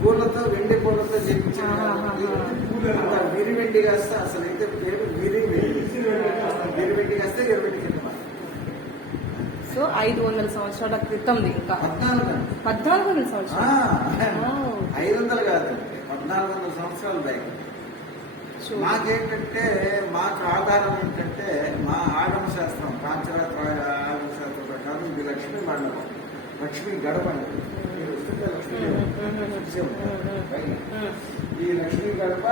పూలతో వెండి పూలతో చేయించారు అంత విరివెండి కాస్తే అసలు అయితే పేరు విరివెండి కాస్తే 20 కింద. సో 500 సంవత్సరాల క్రితం ఇంకా 1400 సంవత్సరాలు 500 కాదండి, 1400 సంవత్సరాలు బ్యాక్. మాకేంటంటే మాకు ఆధారం ఏంటంటే మా ఆగమ శాస్త్రం, పాంచరాత్ర ఆగమ శాస్త్రం ప్రకారం ఇది లక్ష్మీ మండపం, లక్ష్మీ గడప. ఈ లక్ష్మీ గడప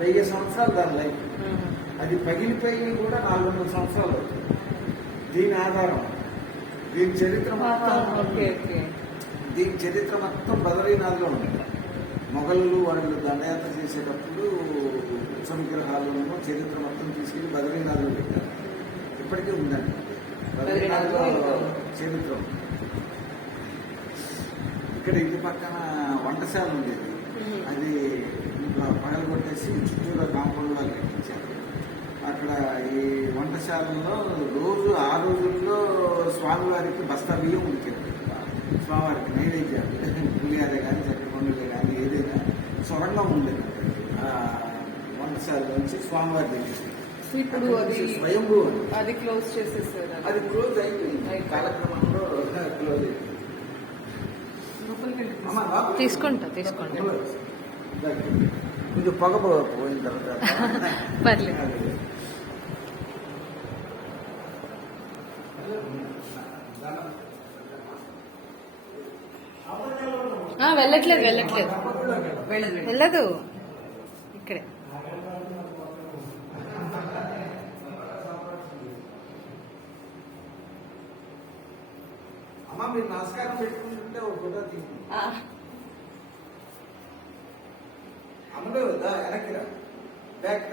1000 సంవత్సరాలు దాని లైఫ్. అది పగిలిపోయి కూడా 400 సంవత్సరాలు అవుతుంది. దీని ఆధారం, దీని చరిత్ర మొత్తం బదరీనాథ్లో ఉంది. మొఘళ్ళు వాళ్ళు దండయాత్ర చేసేటప్పుడు ఉత్సవ విగ్రహాలను చరిత్ర మొత్తం తీసుకెళ్లి బదరీనాథ్లో పెట్టారు. ఇప్పటికీ ఉందండి బదరీనాథ్లో చరిత్ర. ఇక్కడ ఇంటి పక్కన వంటశాల ఉండేది, అది పగలు కొట్టేసి చుట్టూరా కాంపౌండ్ వాళ్ళు కట్టించారు. అక్కడ ఈ వంటశాలలో రోజు ఆ రోజుల్లో స్వామివారికి బస్తా బియ్యం ఉడికారు. స్వామివారికి నైవేద్యాలు, పులిహార కానీ చక్కెరపండులే కానీ ఏదైనా సొరంగం ఉండేది వంటశాల నుంచి స్వామివారి దగ్గర. ఇప్పుడు అది స్వయంభూ అది క్లోజ్ చేసేసారు. అది క్లోజ్ అయిపోయింది కాలక్రమంలో, క్లోజ్ అయిపోయింది. తీసుకుంటా కొంచెం పొగ పోయిన తర్వాత పర్లేదు. వెళ్ళట్లేదు వెళ్ళదు ఇక్కడే. అమ్మ మీరు నమస్కారం పెట్టుకుంటుంటే ఒక ఫోటో తీసుకుంటా. అమ్మడు వెనక్కి రా, బ్యాక్